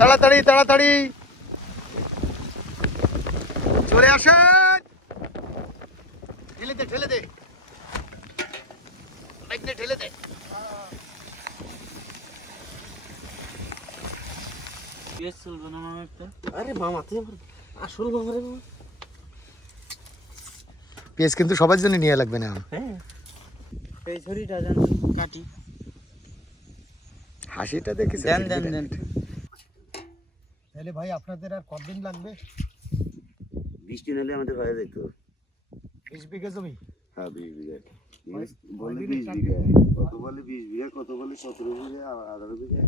তাড়াতাড়ি তাড়াতাড়ি চলে আসেন। ঠেলে দে ঠেলে দে ঠেলে দে। আরে মামা তুই আসল মামা রে মামা। পেঁয়াজ কিন্তু সবার জন্য নিয়ে লাগবে না। হ্যাঁ এই ছড়িটা জান কাটি হাসিটা দেখেছি। দেন দেন দেন। তাহলে ভাই আপনাদের আর কতদিন লাগবে? 20 দিন হলে আমাদের হয়ে যেত। 20 বিঘা জমি? হ্যাঁ 20 বিঘা। বলে 20 বিঘা, কত বলে 20 বিঘা, কত বলে 17 বিঘা, 18 বিঘা।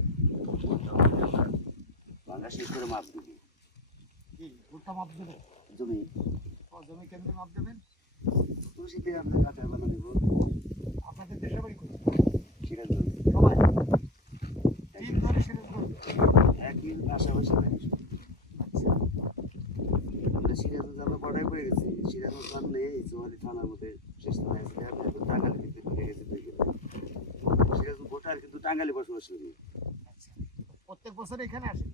ভাঙা শেষ করে মাপ দিবি। কি ভুট্টা মাপ দেবে? জমি জমি কেন্দ্রে মাপ দেবেন? খুশিতে আপনার কাছে বানা দেব। আপনাদের দেশের বাড়ি কোথায়? সিরাজগঞ্জ। সবাই তিন ধরে সিরাজগঞ্জ একই পাশাপাশি বাড়ি। আমরা সিরাজগঞ্জ আমরা বর্ডারে পড়ে গেছি। সিরাজগঞ্জ আর নেই, চৌহালি থানার মধ্যে শেষ থানায় আছে। আমি এখন টাঙ্গাইলে কিন্তু ঢুকে গেছি 2 কিলো। সিরাজগঞ্জ ভোটার কিন্তু টাঙ্গাইলে বসবাস করি। প্রত্যেক বছর এখানে আসে?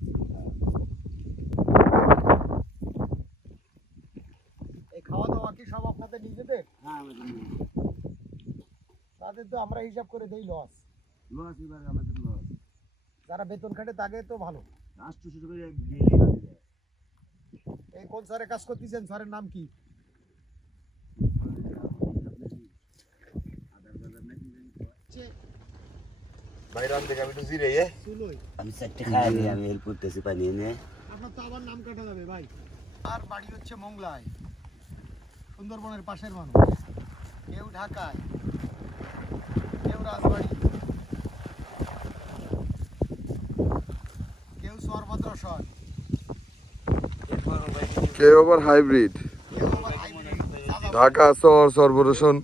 এই খাওয়া দাওয়া কি সব আপনাদের নিজেদের? হ্যাঁ আমাদের তাদের তো আমরা হিসাব করে দেই লস। লস এবার আমাদের লস। যারা বেতন খাটে তাকে তো ভালো। 800 করে ডেইলি কাটে যায়। এই কোন স্যারে কাজ করতেছেন? স্যারের নাম কি? ভাই রাম দেখে আমি একটু জিরে সুলই। আমি চারটে খাই নি, আমি হেল্প করতেছি পানি এনে। আপনার তো আবার নাম কাটা যাবে ভাই। আর বাড়ি হচ্ছে মংলায়, সুন্দরবনের পাশের মানুষ। কেউ ঢাকায়, কেউ রাজবাড়ি, কেউ সর্বদ্রসর, কেউ আবার হাইব্রিড, কেউ আবার হাইব্রিড। ঢাকা শহর সর্বরোশন।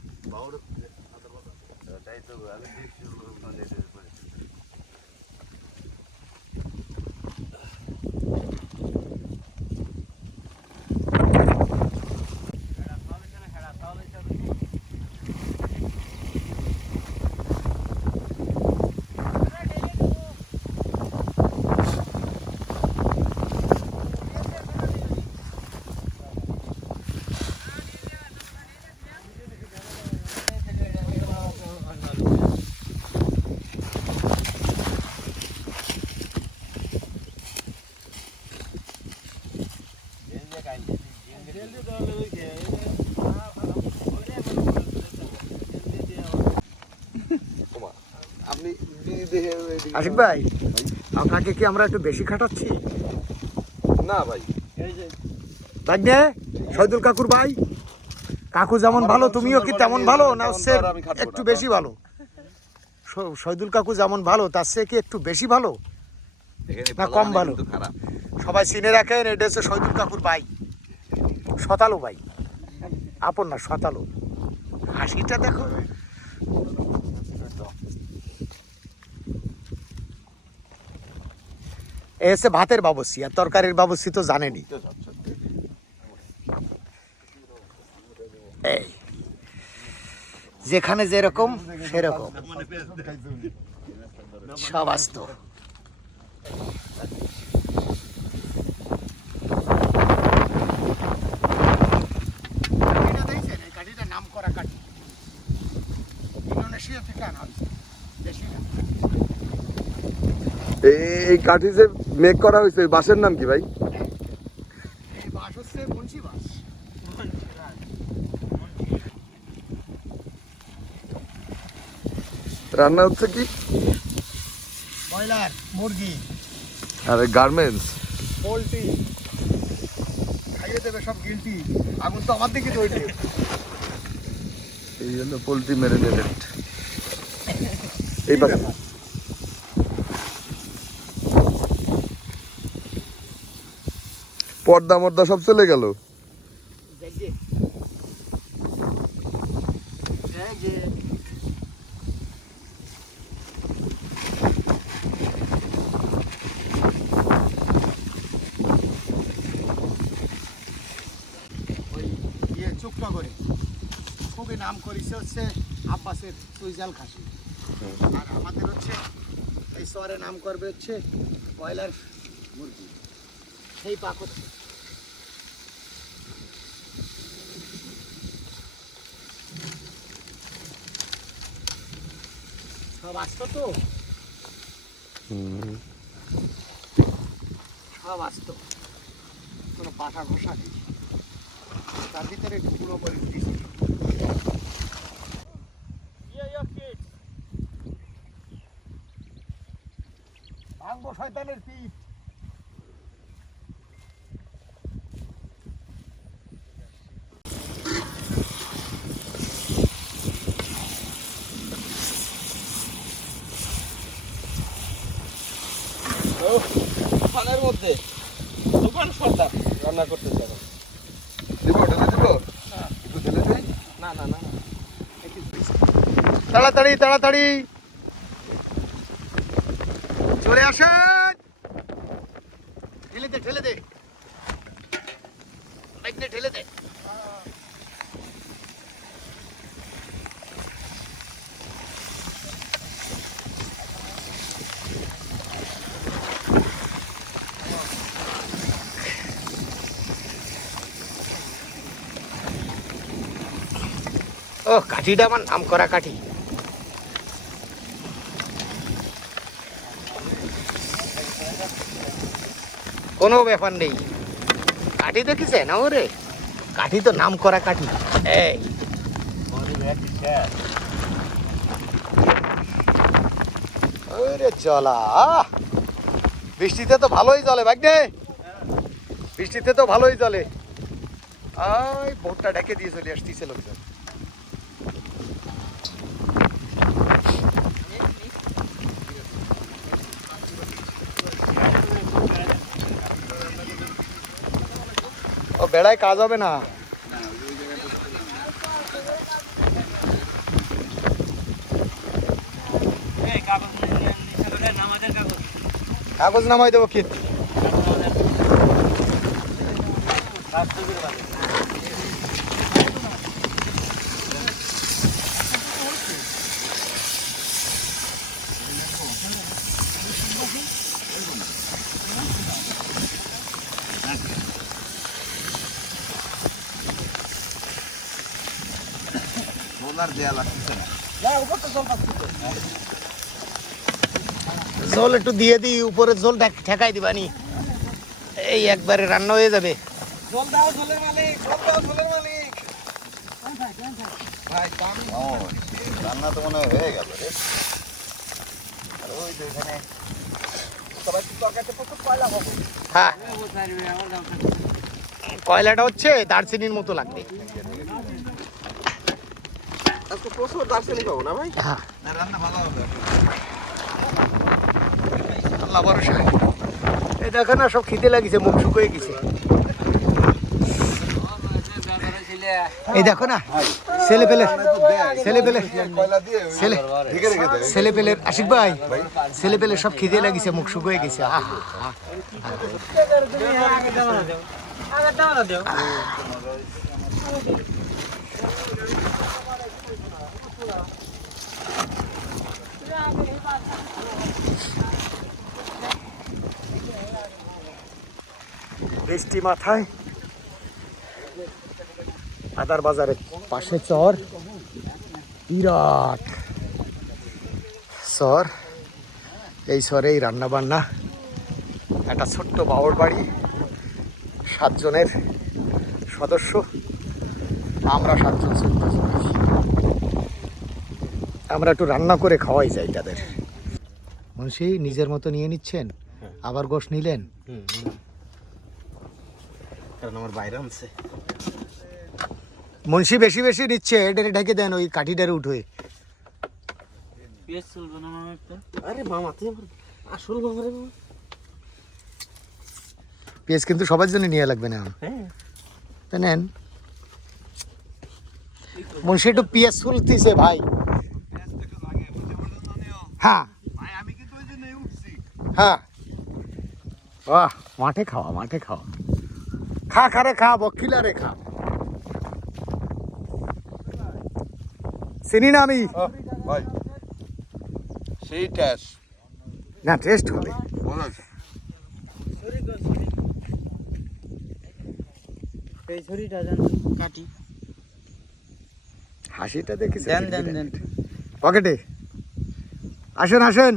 আশিক ভাই, আপনাকে কি আমরা একটু বেশি খাটাচ্ছি? না ভাই, ভাগ্নে শহীদুল কাকুর ভাই, কাকু যেমন ভালো তুমিও কি তেমন ভালো, না হচ্ছে একটু বেশি ভালো? শহীদুল কাকু যেমন ভালো তার চেয়ে কি একটু বেশি ভালো না কম ভালো? সবাই চিনে রাখেন, এটা হচ্ছে শহীদুল কাকুর ভাই, শতালো ভাই, আপন না শতালো। হাসিটা দেখো। এ হচ্ছে ভাতের বাবুসি, আর তরকারির বাবুসি তো জানেনি। এই যেখানে যেরকম সেরকম সব আসত। কাঠিটা নাম করা কাঠি, ইন্দোনেশিয়া থেকে আনা হয়েছে, দেশি না। এই কাঠি যে মেক করা হয়েছে ওই বাঁশের নাম কি ভাই? এই বাঁশ হচ্ছে বংশী বাঁশ। রান্না হচ্ছে কি? ব্রয়লার, মুরগি, আর গার্মেন্টস, পোলট্রি খাইয়ে দেবে সব গিলটি। আগুন তো আমার দিকে তৈরি। এই জন্য পোলট্রি ম্যারিনেটেড। এই পাশে পর্দা মর্দা সব চলে গেল। ওই ইয়ে চুক্তা করে খুবই নাম করেছে হচ্ছে আব্বাসের সুইজাল খাসি। আর আমাদের হচ্ছে এই শহরে নাম করবে হচ্ছে ব্রয়লার সেই পাক হচ্ছে। সব আসতো তো, সব আসতো, কোনো পাঠা ঘষা নেই, তার ভিতরে টুকরো করে দিয়েছি। ভাঙবো শয়তানের পিঠ। ফানের মধ্যে দোকান সর্দার রান্না করতে যাবো। দিব ঢেলে দিব একটু ঢেলে দেই। না না না তাড়াতাড়ি তাড়াতাড়ি চলে আসেন। ঠেলে দে ঠেলে দে, বাইকটা ঠেলে দে। ও কাঠিটা আমার নাম করা কাঠি। কোনো ব্যাপার নেই, কাঠি দেখিছে না ওরে, কাঠি তো নাম করা কাঠি। এই ওরে জলা, বৃষ্টিতে তো ভালোই জলে ভাগ্নে, বৃষ্টিতে তো ভালোই জলে। আই বোটটা ঢেকে দিয়ে চলে আসতেছে লোকজন। ও বেড়ায় কাজ হবে না। কাগজ নামাই দেবো কি? জল একটু দিয়ে দিই, উপরে জল ঠেকাই দিবানি, এই একবারে রান্না হয়ে যাবে। জল দাও জলের মালিক, জল দাও জলের মালিক। রান্না তো মনে হয় হয়ে গেল রে। আর ওই তো এখানে সবাই তো তরকারিতে প্রচুর কয়লা হবে। হ্যাঁ, কয়লাটা হচ্ছে দারচিনির মতো লাগবে। আজকে প্রচুর দার্শনিক পাবো না ভাই। হ্যাঁ, রান্না ভালো হবে। আল্লাহ ভরসা। এই দেখো না, সব খিদে লাগিছে, মুখ শুকিয়ে গেছে। এই দেখো না, ছেলে পেলে ছেলে পেলের আশিক ভাই, ছেলে পেলে সব খিদে লাগিছে, মুখ শুকিয়ে গেছে। আহা বৃষ্টি মাথায়, আদার বাজারের পাশে চর, বিরাট চর। এই চরেই রান্না বান্না, একটা ছোট্ট বাউর বাড়ি, 7 জনের সদস্য, আমরা 7 জন সদস্য। আমরা একটু রান্না করে খাওয়াই যাই তাদের। মুন্সি নিজের মতো নিয়ে নিচ্ছেন, আবার গোশ নিলেন? কারণ আমার বাইরে আনছে। মুন্সি বেশি বেশি নিচ্ছে, এটারে ঢেকে দেন, ওই কাঠিটারে উঠে। পেঁয়াজ চলবে না মামা একটা? আরে মামা তুই আমার আসল মামা রে মামা। পেঁয়াজ কিন্তু সবার জন্য নিয়ে লাগবে না, হ্যাঁ তা নেন। মুন্সি একটু পেঁয়াজ তুলতেছে ভাই। হ্যাঁ আমি কিন্তু ওই জন্যই উঠছি। হ্যাঁ, বাহ, মাঠে খাওয়া, মাঠে খাওয়া। খা খারে খা, বকিলারে খা। চিনি না আমি, ভাই সেই ট্যাস না টেস্ট হবে। মনে আছে এই ছড়িটা দেন কাটি হাসিটা দেখেছি দেন দেন দেন পকেটে আসেন আসেন